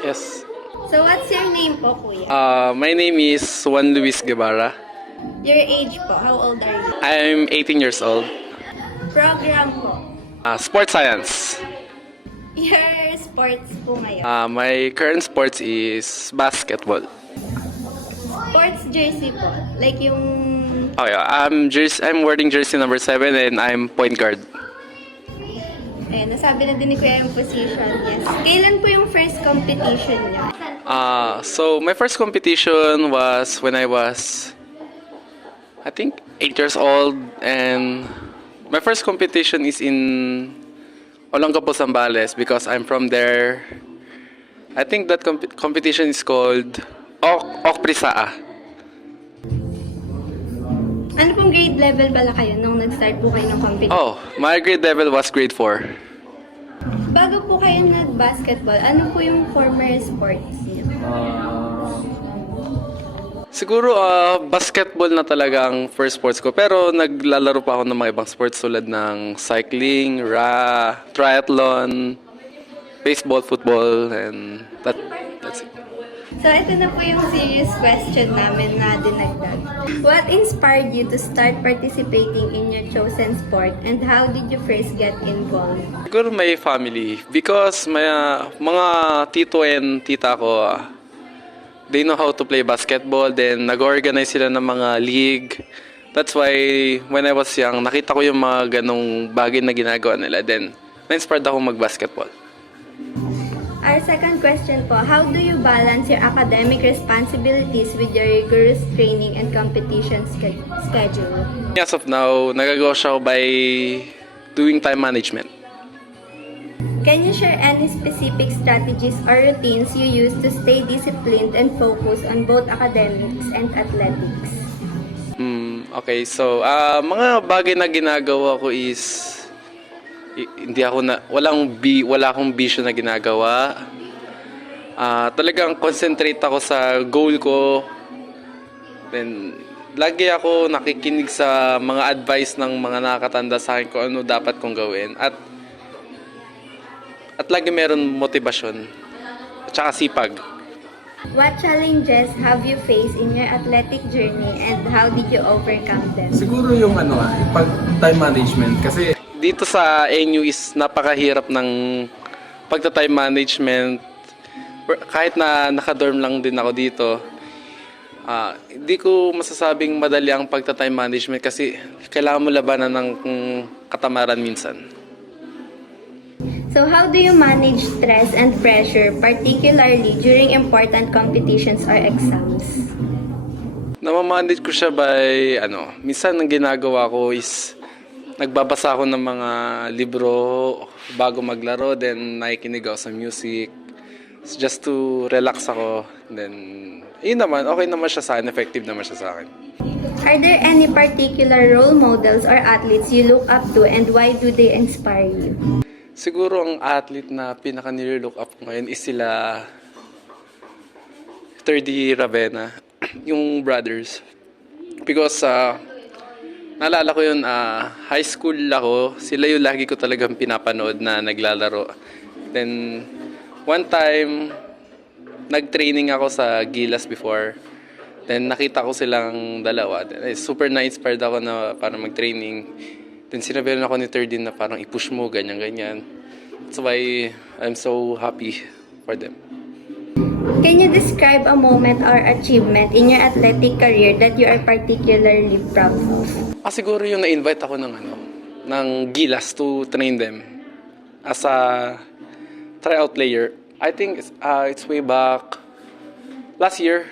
Yes. So what's your name po, kuya? My name is Juan Luis Guevara. Your age po, how old are you? I'm 18 years old. Program po. Sports science. Your sports po ngayon. My current sports is basketball. Sports jersey po. Like yung... Okay, I'm wearing jersey number 7 and I'm point guard. Nasabi na din ni kuya yung position. Yes. Kailan po yung first competition niya? So my first competition was when I was, I think, 8 years old, and my first competition is in Olongapo, Zambales because I'm from there. I think that competition is called Okprisaa. Ano pong grade level pala kayo nung nag-start po kayo ng competition? Oh, my grade level was grade 4. Bago po kayo nag-basketball, ano po yung former sports niyo? Siguro basketball na talaga ang first sports ko, pero naglalaro pa ako ng mga ibang sports tulad ng cycling, triathlon, baseball, football, and that's it. So, ito na po yung serious question namin na dinagdag. What inspired you to start participating in your chosen sport and how did you first get involved? Siguro may family because may mga tito and tita ko, they know how to play basketball, then nag-organize sila ng mga league. That's why when I was young, nakita ko yung mga ganong bagay na ginagawa nila, then na-inspired ako mag-basketball. Our second question po, how do you balance your academic responsibilities with your rigorous training and competition schedule? As of now, nagagawa siya by doing time management. Can you share any specific strategies or routines you use to stay disciplined and focused on both academics and athletics? Okay, so mga bagay na ginagawa ko is wala akong bisyo na ginagawa. Talagang concentrate ako sa goal ko. Then lagi ako nakikinig sa mga advice ng mga nakakatanda sa akin kung ano dapat kong gawin, at lagi meron motibasyon at saka sipag. What challenges have you faced in your athletic journey and how did you overcome them? Siguro yung pag time management kasi Dito sa NU is napakahirap ng pagta-time management. Kahit na naka-dorm lang din ako dito, hindi ko masasabing madali ang pagta-time management kasi kailangan mo labanan ng katamaran minsan. So how do you manage stress and pressure, particularly during important competitions or exams? Namamanage ko siya by, minsan ang ginagawa ko is nagbabasa ako ng mga libro bago maglaro, then nakikinig ako sa music just to relax ako. Then, yun naman, okay naman siya sa akin, effective naman siya sa akin. Are there any particular role models or athletes you look up to and why do they inspire you? Siguro ang athlete na pinaka-nire-look up ko ngayon is sila 3D Ravenna, yung brothers. Because naalala ko yun, high school ako, sila yung lagi ko talagang pinapanood na naglalaro. Then, one time, nag-training ako sa Gilas before. Then, nakita ko silang dalawa. Then, super na-inspired ako na parang mag-training. Then, sinabihan ako ni Turdin na parang i-push mo, ganyan-ganyan. That's why I'm so happy for them. Can you describe a moment or achievement in your athletic career that you are particularly proud of? Siguro yung na-invite ako ng Gilas to train them as a tryout player. I think it's way back last year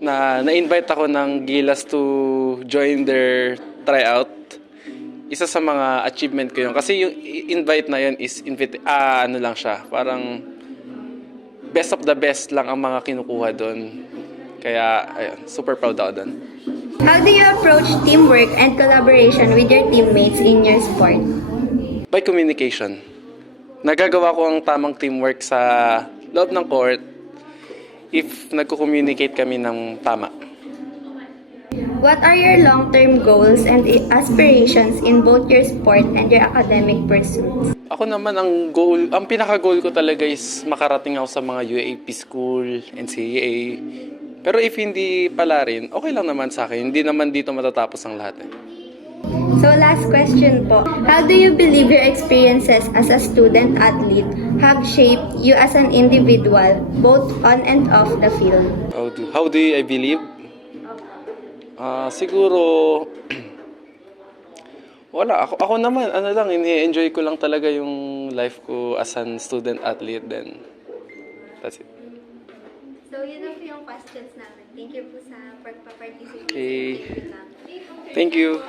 na-invite ako ng Gilas to join their tryout. Isa sa mga achievement ko yun. Kasi yung invite na yun is lang siya. Parang best of the best lang ang mga kinukuha doon. Kaya, ayun, super proud ako doon. How do you approach teamwork and collaboration with your teammates in your sport? By communication. Nagagawa ko ang tamang teamwork sa loob ng court if nagko-communicate kami ng tama. What are your long-term goals and aspirations in both your sport and your academic pursuits? Ako naman, ang pinaka-goal ko talaga is makarating ako sa mga UAAP school, NCAA. Pero if hindi pala rin, okay lang naman sa akin. Hindi naman dito matatapos ang lahat. So last question po. How do you believe your experiences as a student athlete have shaped you as an individual, both on and off the field? How do I believe? Siguro, wala. Ako naman, ini-enjoy ko lang talaga yung life ko as an student athlete. Then, that's it. So yun na po yung questions namin. Thank you po sa pagpa-participate. Okay. Thank you.